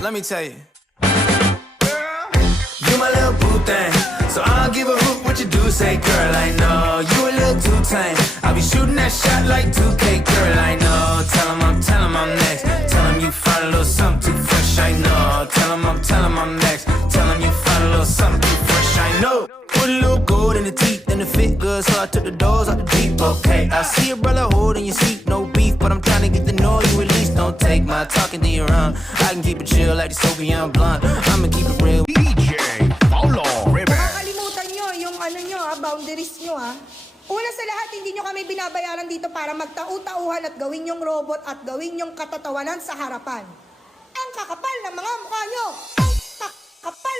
Let me tell you. You my little boo thing, so I don't give a hoot what you do. Say, girl, I know you a little too tame. I'll be shooting that shot like 2K, girl, I know. Tell him I'm next. Tell him you find a little something too fresh, I know. Tell him I'm next. Tell him you find a little something too fresh, I know. Put a little gold in the teeth and it fit good, so I took the doors out the Jeep. Okay, I see your brother holding your seat, no beef, but I'm trying to get to know you at least. Don't take my talking to your own. I can keep it chill like the Soviet blunt. I'ma keep it real. DJ Paulo Rivera. Makakalimutan nyo yung boundaries nyo Una sa lahat, hindi nyo kami binabayaran dito para magtau-tauhan at gawin yung robot at gawin yung katatawanan sa harapan. Ang kakapal ng mga mukha nyo! Ang kakapal!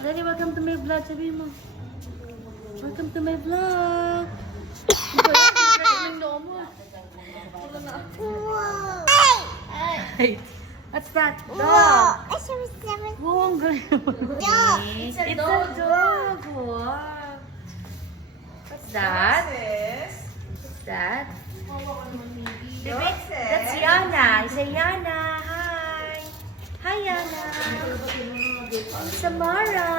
Daddy, welcome to my vlog. Sabi mo. Welcome to my vlog. Hey, what's that? Dog. Wow, ang galing mo. It's a dog. Wow. What's that? What's that? That's Yana. It's a Yana. Hi. Hi, Yana. Samara.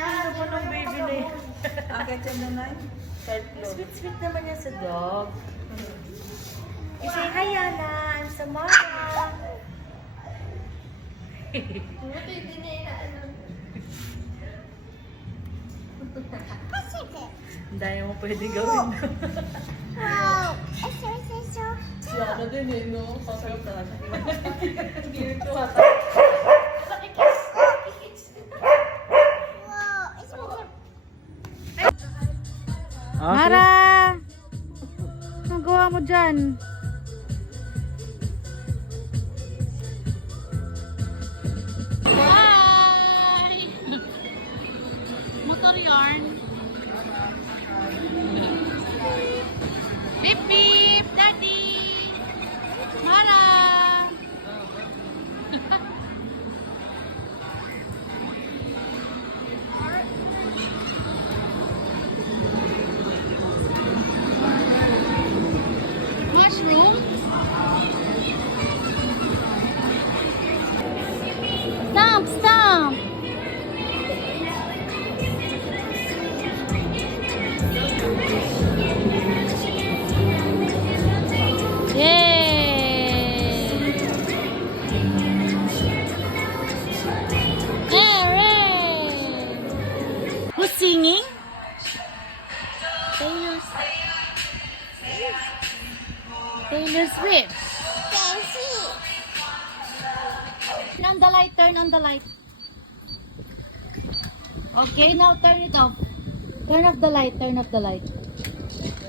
Ano po ng baby na yun? Sweet naman yan sa dog. You say, hi, Yana. I'm Samara. Ang dami mo pwede gawin. Wow! Yana din eh, no? Pasarap na natin. Gilid ko hata. Mara! Anong gawa mo dyan? Hi! Motor yarn. Beep beep! Daddy! Mara! on the light, turn on the light. Okay, now turn it off. Turn off the light, turn off the light.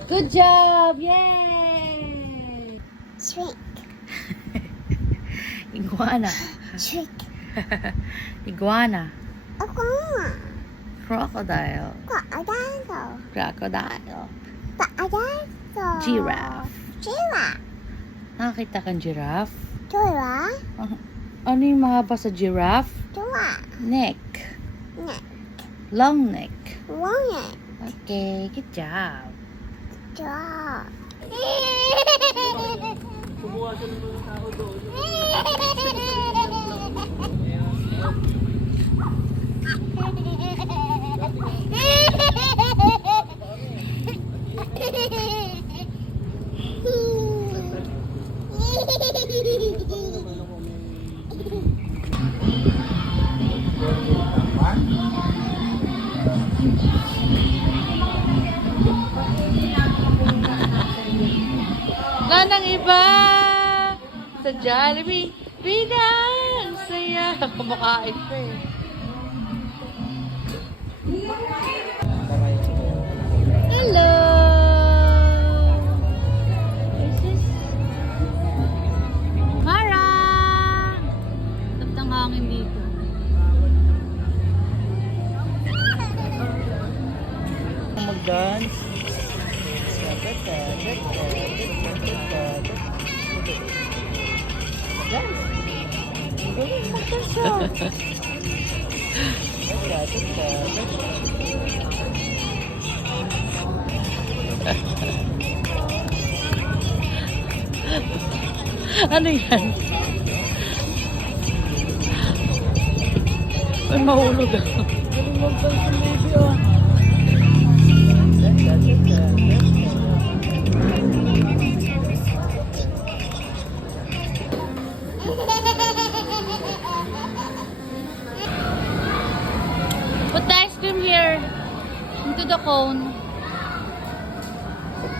Good job! Yay! Shrek. Iguana. Shrek. Iguana. Ako. Crocodile. Crocodile. Crocodile. Crocodile. Giraffe. Giraffe. Nakakita kang giraffe? Giraffe. Ano yung mahaba sa giraffe? Giraffe. Neck. Neck. Long neck. Walnut. Okay, good job. Giraffe. Wala nang iba! Sa Jollibee, Bidan! Saya! Kumakain pa eh. Hello! Is this? Mara! Tap ng hangin dito. Mag-dance. Ano yan? Ay, mahulog ako. Put the ice cream here into the cone.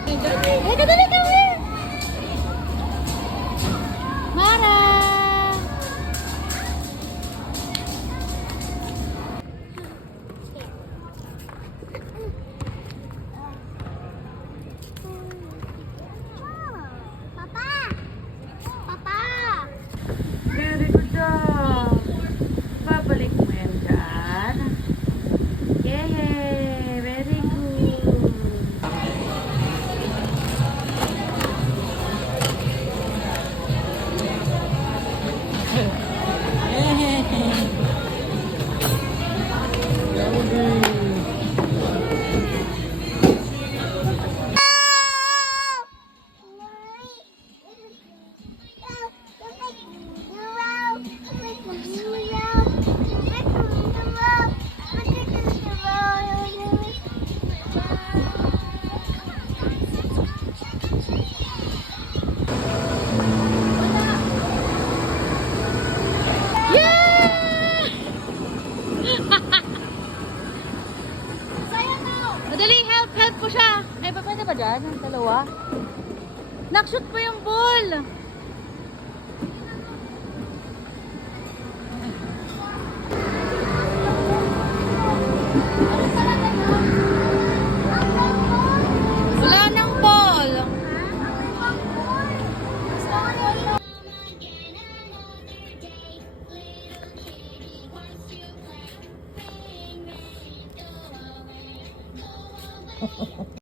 Dali, come here. Mara. Papa. Papa. Very good job. Babalik mo yan dyan. Yay! Very good. Madali, help po siya. Ay, pwede ba dyan? Ang dalawa? Nakshot po yung ball. Wala nang ball.